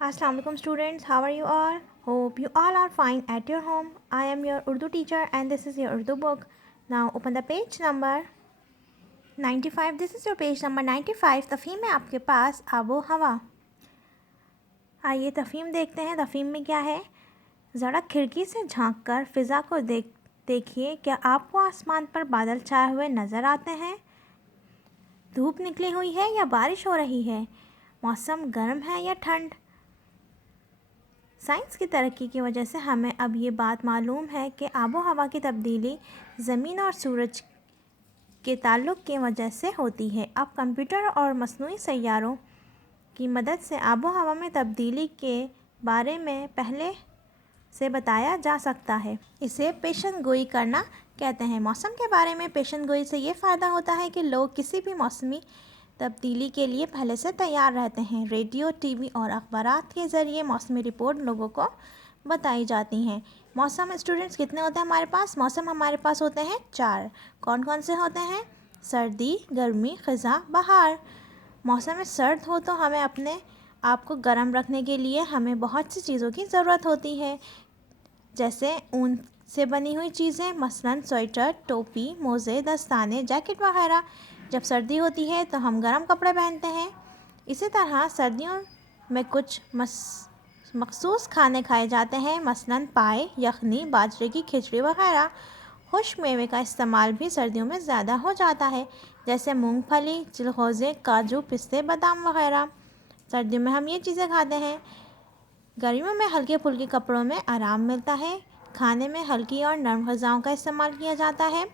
Assalamu alaikum students, how are you all? Hope you all are fine at your home. I am your Urdu teacher and this is your Urdu book. Now open the page number 95. This is your page number 95. तफ़हीम है आपके पास आबो हवा। आइए तफ़हीम देखते हैं। तफ़हीम में क्या है? ज़रा खिड़की से झांक कर फ़िज़ा को देखिए, क्या आपको आसमान पर बादल छाए हुए नज़र आते हैं? धूप निकली हुई है या बारिश हो रही है? मौसम गर्म है या ठंड? साइंस की तरक्की की वजह से हमें अब ये बात मालूम है कि आबो हवा की तब्दीली ज़मीन और सूरज के ताल्लुक़ की वजह से होती है। अब कंप्यूटर और मसनूई सैयारों की मदद से आबो हवा में तब्दीली के बारे में पहले से बताया जा सकता है। इसे पेशन गोई करना कहते हैं। मौसम के बारे में पेशन गोई से ये फ़ायदा होता है कि लोग किसी भी मौसमी तब्दीली के लिए पहले से तैयार रहते हैं। रेडियो, टीवी और अखबारात के ज़रिए मौसमी रिपोर्ट लोगों को बताई जाती हैं। मौसम स्टूडेंट्स कितने होते हैं हमारे पास? मौसम हमारे पास होते हैं 4। कौन कौन से होते हैं? सर्दी, गर्मी, ख़ज़ा, बहार। मौसम में सर्द हो तो हमें अपने आप को गर्म रखने के लिए हमें बहुत सी चीज़ों की ज़रूरत होती है, जैसे ऊन से बनी हुई चीज़ें, मसलन स्वेटर, टोपी, मोज़े, दस्ताने, जैकेट वगैरह। जब सर्दी होती है तो हम गर्म कपड़े पहनते हैं। इसी तरह सर्दियों में कुछ मखसूस खाने खाए जाते हैं, मसलन पाए, यखनी, बाजरे की खिचड़ी वगैरह। खुश्क मेवे का इस्तेमाल भी सर्दियों में ज़्यादा हो जाता है, जैसे मूंगफली, चिलगोज़े, काजू, पिस्ते, बादाम वगैरह। सर्दियों में हम ये चीज़ें खाते हैं। गर्मियों में हल्के फुल्के कपड़ों में आराम मिलता है। खाने में हल्की और नरम ग़िज़ाओं का इस्तेमाल किया जाता है।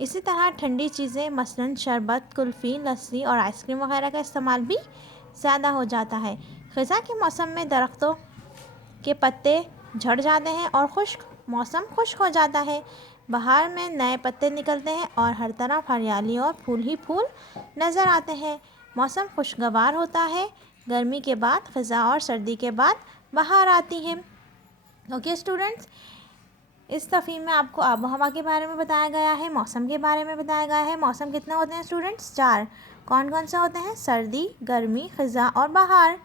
इसी तरह ठंडी चीज़ें मसलन शरबत, कुल्फ़ी, लस्सी और आइसक्रीम वगैरह का इस्तेमाल भी ज़्यादा हो जाता है। ख़ज़ा के मौसम में दरख्तों के पत्ते झड़ जाते हैं और मौसम खुश्क हो जाता है। बहार में नए पत्ते निकलते हैं और हर तरफ हरियाली और फूल ही फूल नज़र आते हैं। मौसम खुशगवार होता है। गर्मी के बाद ख़ज़ा और सर्दी के बाद बहार आती है। ओके स्टूडेंट्स, इस तफ़हीम में आपको आबो हवा के बारे में बताया गया है, मौसम के बारे में बताया गया है। मौसम कितने होते हैं स्टूडेंट्स? 4। कौन कौन से होते हैं? सर्दी, गर्मी, ख़ज़ा और बहार।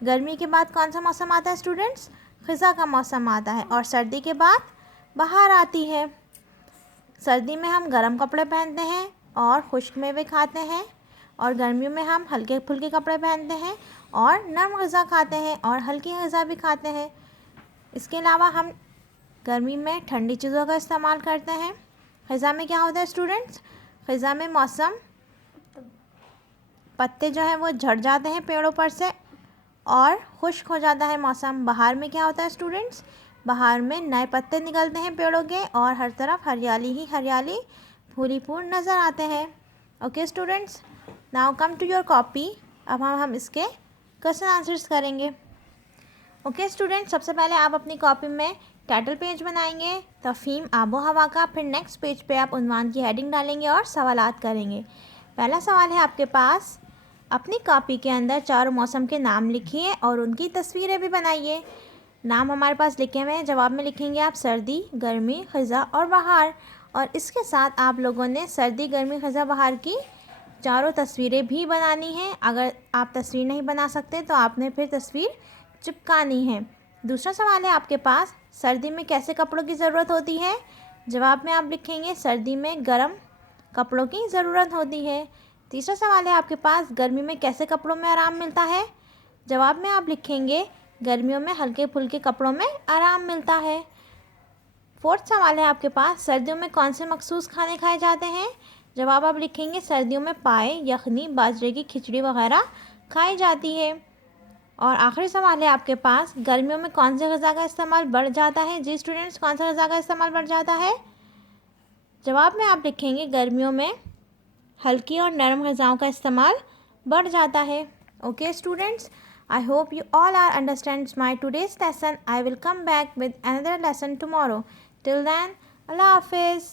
गर्मी के बाद कौन सा मौसम आता है स्टूडेंट्स? ख़ज़ा का मौसम आता है। और सर्दी के बाद बहार आती है। सर्दी में हम गर्म कपड़े पहनते हैं और खुश्क मेवे खाते हैं, और गर्मियों में हम हल्के फुल्के कपड़े पहनते हैं और नरम ग़िज़ा खाते हैं और हल्की ग़िज़ा भी खाते हैं। इसके अलावा हम गर्मी में ठंडी चीज़ों का इस्तेमाल करते हैं। ख़ज़ा में क्या होता है स्टूडेंट्स? ख़ज़ा में मौसम पत्ते जो हैं वो झड़ जाते हैं पेड़ों पर से और खुश्क हो जाता है मौसम। बहार में क्या होता है स्टूडेंट्स? बहार में नए पत्ते निकलते हैं पेड़ों के और हर तरफ हरियाली ही हरियाली, फूल ही फूल नज़र आते हैं। Okay students, now come to your copy. अब हम इसके क्वेश्चन आंसर्स करेंगे। ओके स्टूडेंट्स, सबसे पहले आप अपनी कॉपी में टाइटल पेज बनाएंगे, तफ़हीम आबो हवा का। फिर नेक्स्ट पेज पे आप उन्वान की हेडिंग डालेंगे और सवालात करेंगे। पहला सवाल है आपके पास, अपनी कॉपी के अंदर चारों मौसम के नाम लिखिए और उनकी तस्वीरें भी बनाइए। नाम हमारे पास लिखे हुए हैं, जवाब में लिखेंगे आप सर्दी, गर्मी, ख़ज़ा और बहार। और इसके साथ आप लोगों ने सर्दी, गर्मी, ख़ज़ा, बहार की चारों तस्वीरें भी बनानी हैं। अगर आप तस्वीर नहीं बना सकते तो आपने फिर तस्वीर चिपकानी है। दूसरा सवाल है आपके पास, सर्दी में कैसे कपड़ों की ज़रूरत होती है? जवाब में आप लिखेंगे सर्दी में गर्म कपड़ों की ज़रूरत होती है। तीसरा सवाल है आपके पास, गर्मी में कैसे कपड़ों में आराम मिलता है? जवाब में आप लिखेंगे गर्मियों में हल्के फुल्के कपड़ों में आराम मिलता है। फोर्थ सवाल है आपके पास, सर्दियों में कौन से मखसूस खाने खाए जाते हैं? जवाब आप लिखेंगे सर्दियों में पाए, यखनी, बाजरे की खिचड़ी वगैरह खाई जाती है। और आखिरी सवाल है आपके पास, गर्मियों में कौन से ग़िज़ा का इस्तेमाल बढ़ जाता है? जी स्टूडेंट्स, कौन सा ग़िज़ा का इस्तेमाल बढ़ जाता है? जवाब में आप लिखेंगे गर्मियों में हल्की और नरम ग़िज़ाओं का इस्तेमाल बढ़ जाता है। Okay students, I hope you all are understands my today's lesson. I will come back with another lesson tomorrow. Till then, Allah Hafiz.